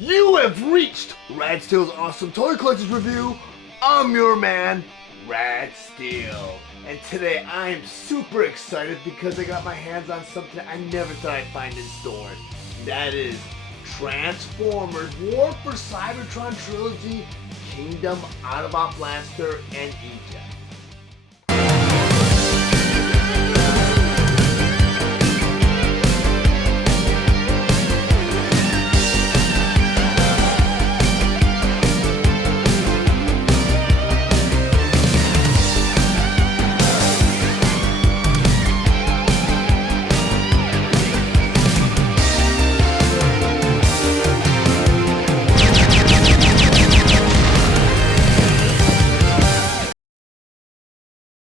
You have reached Rad Steele's Awesome Toy Collectors Review. I'm your man, Rad Steele. And today I am super excited because I got my hands on something I never thought I'd find in stores. That is Transformers War for Cybertron Trilogy, Kingdom, Autobot Blaster, and Eject.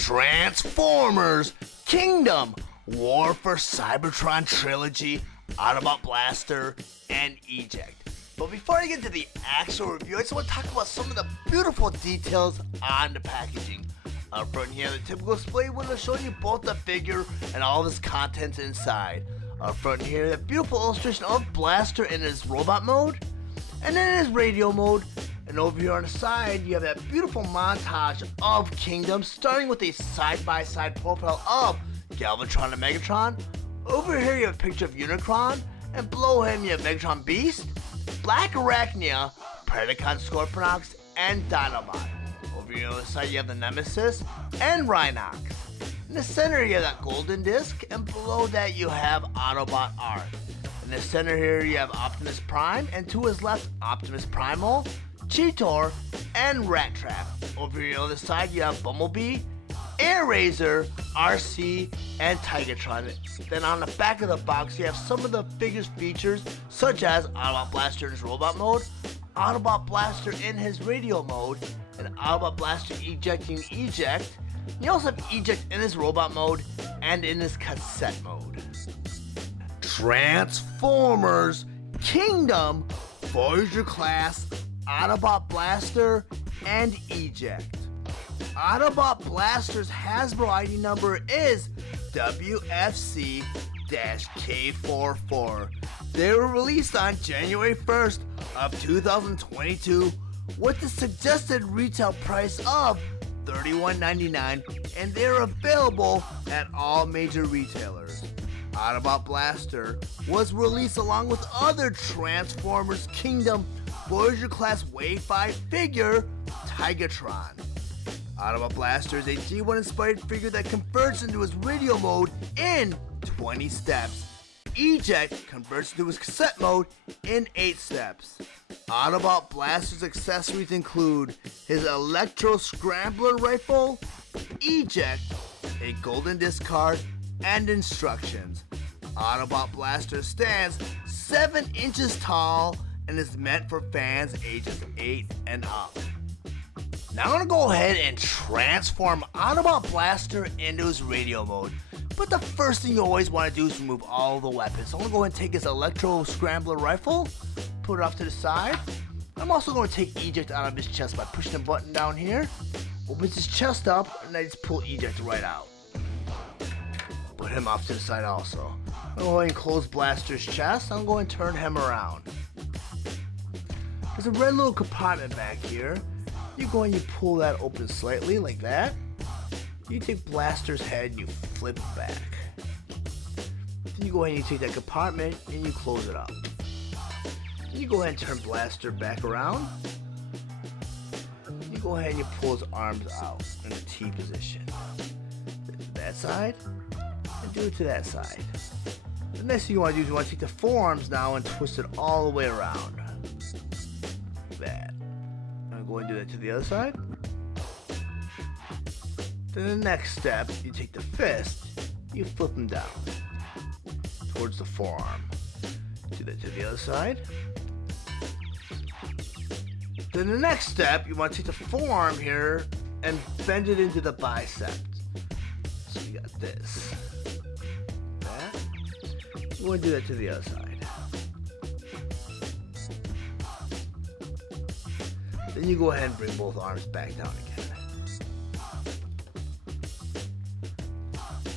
Transformers Kingdom, War for Cybertron Trilogy, Autobot Blaster, and Eject. But before I get to the actual review, I just want to talk about some of the beautiful details on the packaging. Up front here, the typical display will show you both the figure and all of his contents inside. Up front here, the beautiful illustration of Blaster in his robot mode, and then in his radio mode. And over here on the side, you have that beautiful montage of Kingdom, starting with a side-by-side profile of Galvatron and Megatron. Over here, you have a picture of Unicron, and below him, you have Megatron Beast, Black Arachnia, Predacon Scorponok, and Dinobot. Over here on the side, you have the Nemesis and Rhinox. In the center, you have that golden disc, and below that, you have Autobot art. In the center here, you have Optimus Prime, and to his left, Optimus Primal, Cheetor, and Rat Trap. Over here on the side, you have Bumblebee, Air Razor, RC, and Tigatron. Then on the back of the box, you have some of the figure's features, such as Autobot Blaster in his robot mode, Autobot Blaster in his radio mode, and Autobot Blaster ejecting Eject. You also have Eject in his robot mode and in his cassette mode. Transformers Kingdom, Voyager class, Autobot Blaster, and Eject. Autobot Blaster's Hasbro ID number is WFC-K44. They were released on January 1st of 2022 with the suggested retail price of $31.99, and they're available at all major retailers. Autobot Blaster was released along with other Transformers Kingdom Voyager class Wave 5 figure, Tigatron. Autobot Blaster is a G1 inspired figure that converts into his radio mode in 20 steps. Eject converts into his cassette mode in 8 steps. Autobot Blaster's accessories include his Electro Scrambler rifle, Eject, a golden disc card, and instructions. Autobot Blaster stands 7 inches tall and is meant for fans ages 8 and up. Now I'm going to go ahead and transform Autobot Blaster into his radio mode. But the first thing you always want to do is remove all the weapons. So I'm going to go ahead and take his Electro Scrambler rifle, put it off to the side. I'm also going to take Eject out of his chest by pushing the button down here. Opens his chest up, and I just pull Eject right out. Put him off to the side also. I'm going to go ahead and close Blaster's chest. I'm going to turn him around. There's a red little compartment back here. You go and you pull that open slightly like that. You take Blaster's head and you flip it back. Then you go ahead and you take that compartment and you close it up. You go ahead and turn Blaster back around. You go ahead and you pull his arms out in the T position. To that side and do it to that side. The next thing you want to do is you want to take the forearms now and twist it all the way around. That. I'm going to do that to the other side. Then the next step, you take the fist, you flip them down towards the forearm. Do that to the other side. Then the next step, you want to take the forearm here and bend it into the bicep. So you got this. That. We're going to do that to the other side. Then you go ahead and bring both arms back down again.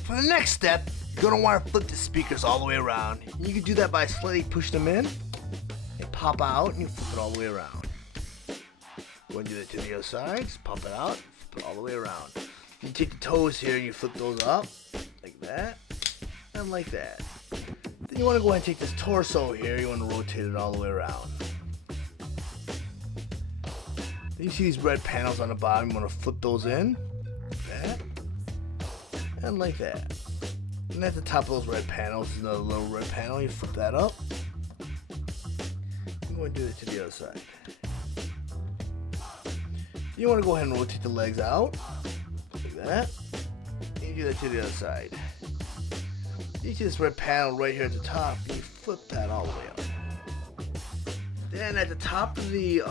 For the next step, you're going to want to flip the speakers all the way around. You can do that by slightly pushing them in and pop out and you flip it all the way around. Go and do that to the other side, just pop it out, flip it all the way around. You take the toes here and you flip those up, like that, and like that. Then you want to go ahead and take this torso here, you want to rotate it all the way around. Then you see these red panels on the bottom, you want to flip those in, like that, and like that. And at the top of those red panels is another little red panel, you flip that up. I'm going to do it to the other side. You want to go ahead and rotate the legs out, like that, and you do that to the other side. You see this red panel right here at the top, and you flip that all the way up. Then at the top of the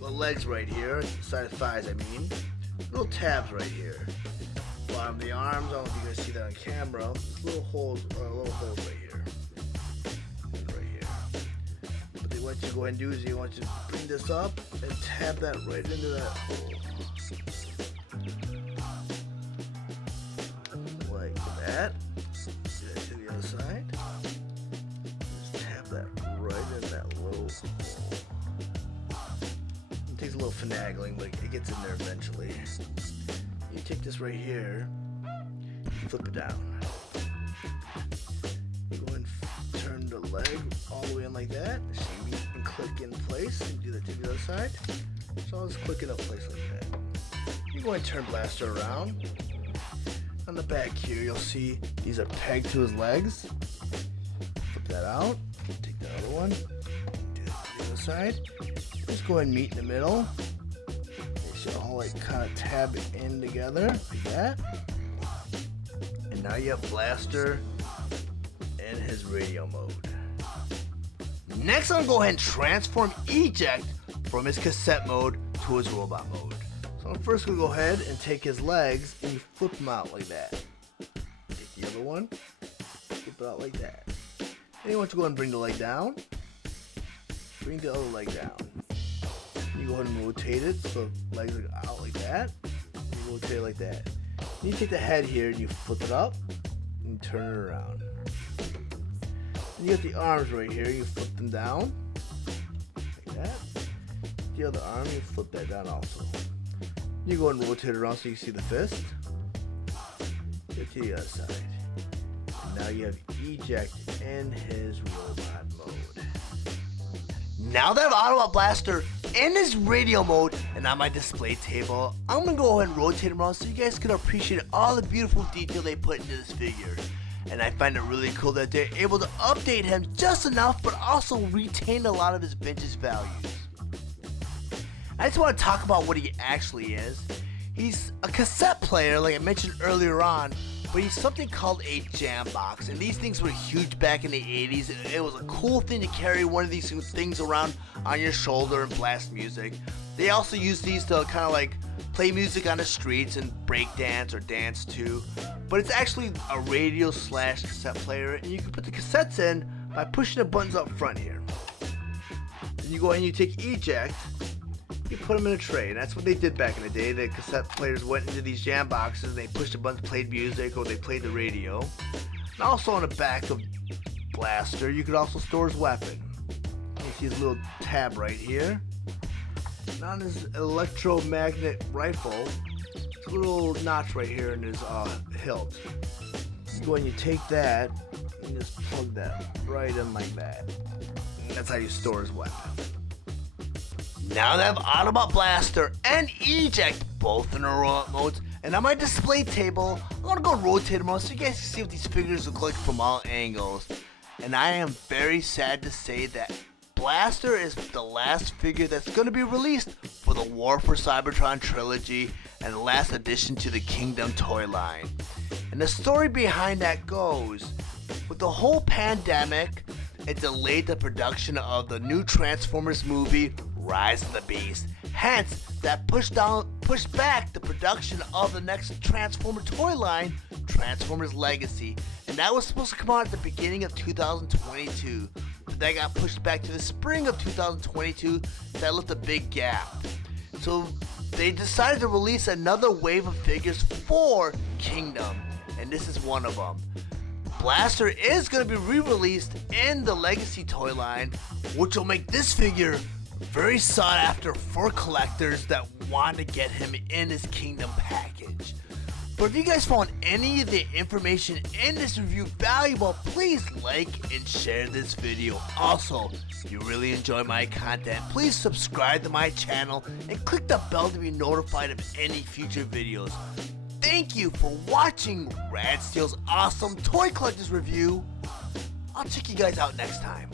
legs right here, the side of the thighs I mean, little tabs right here. Bottom of the arms, I don't know if you guys see that on camera, there's little holes right here. Right here. But what you go ahead and do is you want to bring this up and tab that right into that hole. Like that. Do that to the other side. Just tab that right in that little hole. It takes a little finagling, but it gets in there eventually. You take this right here, flip it down. You go and turn the leg all the way in like that. So you can click in place and do that to the other side. So I'll just click it in place like that. You go and turn Blaster around. On the back here, you'll see these are pegged to his legs. Flip that out. Take the other one. Do that to the other side. Just go ahead and meet in the middle. They should all like kind of tab in together like that. And now you have Blaster in his radio mode. Next, I'm gonna go ahead and transform Eject from his cassette mode to his robot mode. So I'm first gonna go ahead and take his legs and you flip them out like that. Take the other one, flip it out like that. Then you want to go ahead and bring the leg down. Bring the other leg down. You go ahead and rotate it so the legs are out like that. You rotate it like that. Then you take the head here and you flip it up and turn it around. And you got the arms right here, you flip them down like that. The other arm, you flip that down also. You go and rotate it around so you see the fist. Get to the other side. And now you have Eject in his robot mode. Now that I have Autobot Blaster in his radio mode and on my display table, I'm gonna go ahead and rotate him around so you guys can appreciate all the beautiful detail they put into this figure. And I find it really cool that they're able to update him just enough but also retain a lot of his vintage values. I just want to talk about what he actually is. He's a cassette player like I mentioned earlier on, but he's something called a jam box, and these things were huge back in the 80s. It was a cool thing to carry one of these things around on your shoulder and blast music. They also use these to kind of like play music on the streets and break dance or dance too. But it's actually a radio / cassette player, and you can put the cassettes in by pushing the buttons up front here. Then you go ahead and you take Eject, you put them in a tray, and that's what they did back in the day. The cassette players went into these jam boxes, and they pushed the buttons, played music, or they played the radio. And also on the back of Blaster, you could also store his weapon. You see his little tab right here. And on his electromagnet rifle, there's a little notch right here in his hilt. You go and you take that, and just plug that right in like that. And that's how you store his weapon. Now that I have Autobot Blaster and Eject both in their robot modes, and on my display table, I'm gonna go rotate them around so you guys can see what these figures look like from all angles. And I am very sad to say that Blaster is the last figure that's gonna be released for the War for Cybertron trilogy and the last addition to the Kingdom toy line. And the story behind that goes, with the whole pandemic, it delayed the production of the new Transformers movie, Rise of the Beast. Hence, that pushed back the production of the next Transformer toy line, Transformers Legacy. And that was supposed to come out at the beginning of 2022. But that got pushed back to the spring of 2022. That left a big gap. So they decided to release another wave of figures for Kingdom. And this is one of them. Blaster is going to be re-released in the Legacy toy line, which will make this figure very sought after for collectors that want to get him in his Kingdom package. But if you guys found any of the information in this review valuable, please like and share this video. Also, if you really enjoy my content, please subscribe to my channel and click the bell to be notified of any future videos. Thank you for watching Rad Steele's awesome toy collectors review. I'll check you guys out next time.